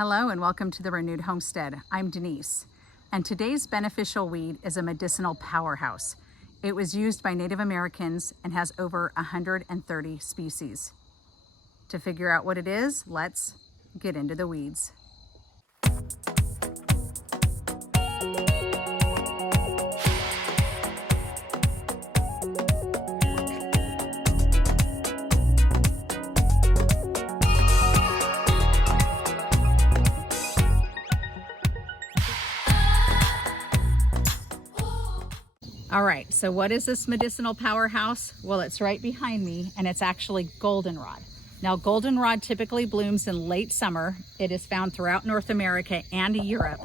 Hello and welcome to the Renewed Homestead. I'm Denise, and today's beneficial weed is a medicinal powerhouse. It was used by Native Americans and has over 130 species. To figure out what it is, let's get into the weeds. All right, so what is this medicinal powerhouse? Well, it's right behind me, and it's actually goldenrod. Now, goldenrod typically blooms in late summer. It is found throughout North America and Europe.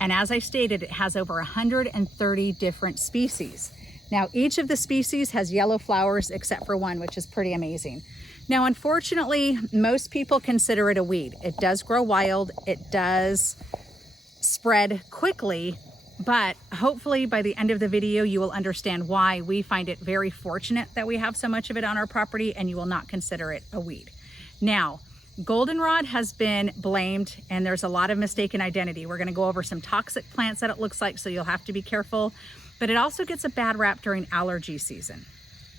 And as I stated, it has over 130 different species. Now, each of the species has yellow flowers except for one, which is pretty amazing. Now, unfortunately, most people consider it a weed. It does grow wild. It does spread quickly. But hopefully by the end of the video, you will understand why we find it very fortunate that we have so much of it on our property, and you will not consider it a weed. Now, goldenrod has been blamed, and there's a lot of mistaken identity. We're going to go over some toxic plants that it looks like, so you'll have to be careful. But it also gets a bad rap during allergy season.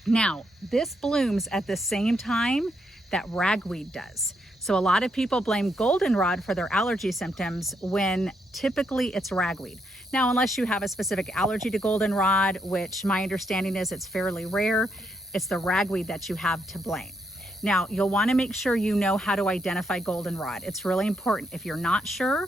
Now, this blooms at the same time that ragweed does. So a lot of people blame goldenrod for their allergy symptoms when typically it's ragweed. Now, unless you have a specific allergy to goldenrod, which my understanding is it's fairly rare, it's the ragweed that you have to blame. Now, you'll want to make sure you know how to identify goldenrod. It's really important. If you're not sure,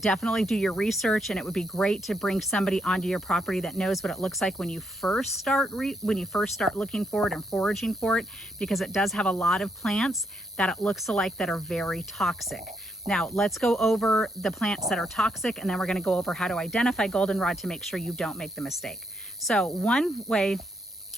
definitely do your research, and it would be great to bring somebody onto your property that knows what it looks like when you first start looking for it and foraging for it, because it does have a lot of plants that it looks alike that are very toxic. Now, let's go over the plants that are toxic, and then we're going to go over how to identify goldenrod to make sure you don't make the mistake. So one plant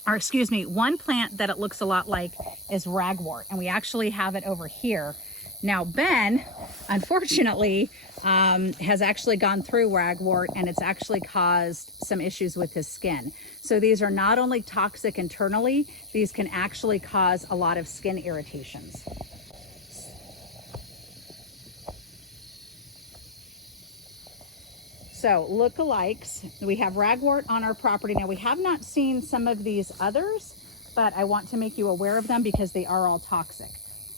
that it looks a lot like is ragwort, and we actually have it over here. Now, Ben, unfortunately, has actually gone through ragwort, and it's actually caused some issues with his skin. So these are not only toxic internally, these can actually cause a lot of skin irritations. So lookalikes, we have ragwort on our property. Now, we have not seen some of these others, but I want to make you aware of them because they are all toxic.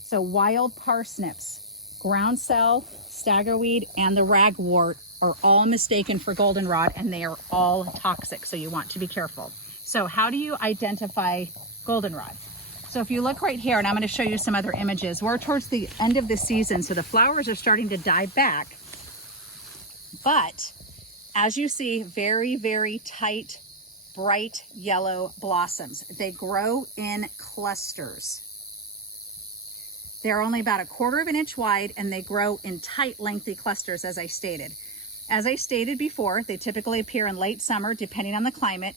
So wild parsnips, groundsel, staggerweed, and the ragwort are all mistaken for goldenrod, and they are all toxic, so you want to be careful. So how do you identify goldenrod? So if you look right here, and I'm going to show you some other images, we're towards the end of the season, so the flowers are starting to die back. But as you see, very, very tight, bright yellow blossoms. They grow in clusters. They're only about 1/4 of an inch wide, and they grow in tight, lengthy clusters, as I stated. As I stated before, they typically appear in late summer, depending on the climate.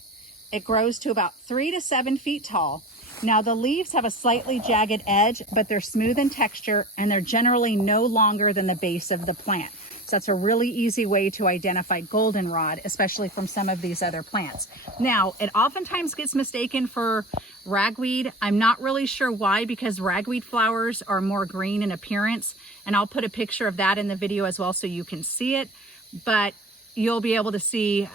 It grows to about 3 to 7 feet tall. Now, the leaves have a slightly jagged edge, but they're smooth in texture, and they're generally no longer than the base of the plant. So that's a really easy way to identify goldenrod, especially from some of these other plants. Now, it oftentimes gets mistaken for ragweed. I'm not really sure why, because ragweed flowers are more green in appearance, and I'll put a picture of that in the video as well so you can see it. But you'll be able to see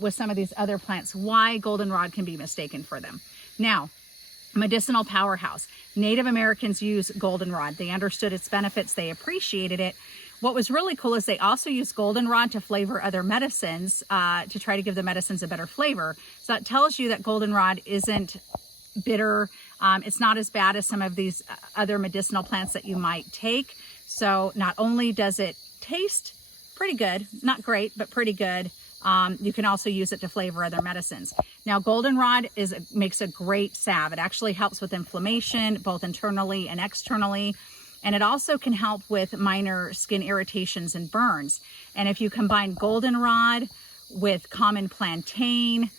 with some of these other plants why goldenrod can be mistaken for them. Now, medicinal powerhouse. Native Americans use goldenrod. They understood its benefits. They appreciated it. What was really cool is they also use goldenrod to flavor other medicines to try to give the medicines a better flavor. So that tells you that goldenrod isn't bitter. It's not as bad as some of these other medicinal plants that you might take. So not only does it taste pretty good, not great, but pretty good, you can also use it to flavor other medicines. Now, goldenrod makes a great salve. It actually helps with inflammation, both internally and externally. And it also can help with minor skin irritations and burns. And if you combine goldenrod with common plantain,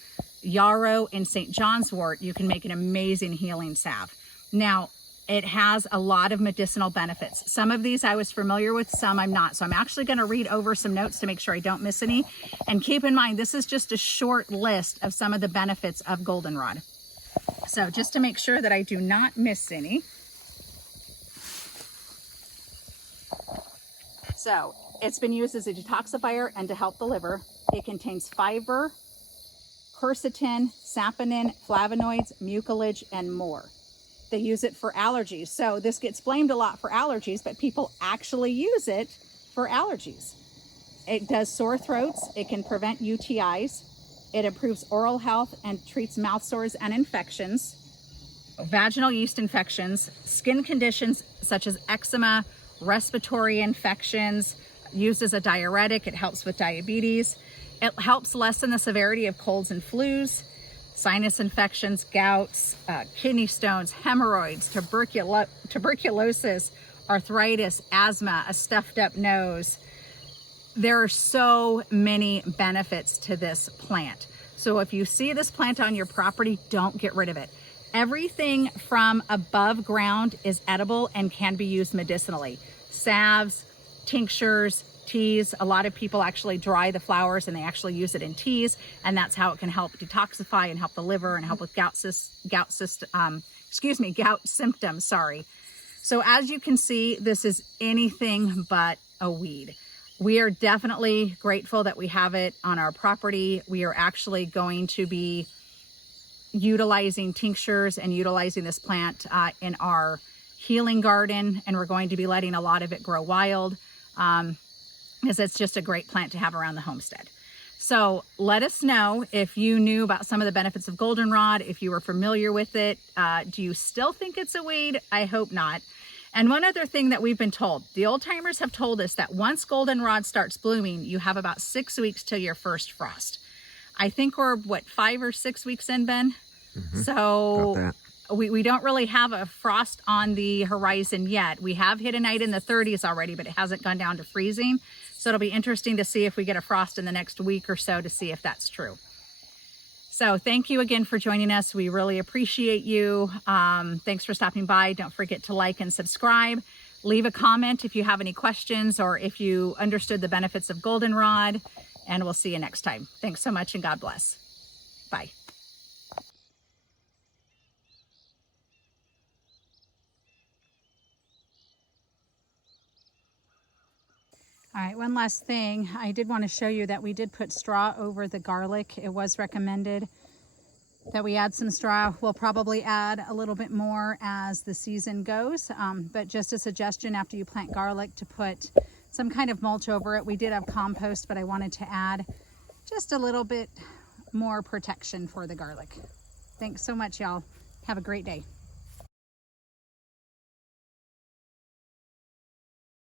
yarrow, and St. John's wort, you can make an amazing healing salve. Now, it has a lot of medicinal benefits. Some of these I was familiar with, some I'm not. So I'm actually going to read over some notes to make sure I don't miss any. And keep in mind, this is just a short list of some of the benefits of goldenrod. So just to make sure that I do not miss any. So it's been used as a detoxifier and to help the liver. It contains fiber, quercetin, saponin, flavonoids, mucilage, and more. They use it for allergies. So this gets blamed a lot for allergies, but people actually use it for allergies. It does sore throats. It can prevent UTIs. It improves oral health and treats mouth sores and infections, vaginal yeast infections, skin conditions such as eczema, respiratory infections, used as a diuretic. It helps with diabetes. It helps lessen the severity of colds and flus, sinus infections, gouts, kidney stones, hemorrhoids, tuberculosis, arthritis, asthma, a stuffed up nose. There are so many benefits to this plant. So if you see this plant on your property, don't get rid of it. Everything from above ground is edible and can be used medicinally. Salves, tinctures, teas. A lot of people actually dry the flowers and they actually use it in teas, and that's how it can help detoxify and help the liver and help with gout symptoms. So as you can see, this is anything but a weed. We are definitely grateful that we have it on our property. We are actually going to be utilizing tinctures and utilizing this plant in our healing garden, and we're going to be letting a lot of it grow wild because it's just a great plant to have around the homestead. So let us know if you knew about some of the benefits of goldenrod, if you were familiar with it. Do you still think it's a weed? I hope not. And one other thing that we've been told, the old timers have told us that once goldenrod starts blooming, you have about 6 weeks till your first frost. I think we're, 5 or 6 weeks in, Ben? Mm-hmm. So we don't really have a frost on the horizon yet. We have hit a night in the 30s already, but it hasn't gone down to freezing. So it'll be interesting to see if we get a frost in the next week or so to see if that's true. So thank you again for joining us. We really appreciate you. Thanks for stopping by. Don't forget to like and subscribe. Leave a comment if you have any questions or if you understood the benefits of goldenrod, and we'll see you next time. Thanks so much and God bless. Bye. All right, one last thing. I did want to show you that we did put straw over the garlic. It was recommended that we add some straw. We'll probably add a little bit more as the season goes, but just a suggestion after you plant garlic to put some kind of mulch over it. We did have compost, but I wanted to add just a little bit more protection for the garlic. Thanks so much, y'all. Have a great day.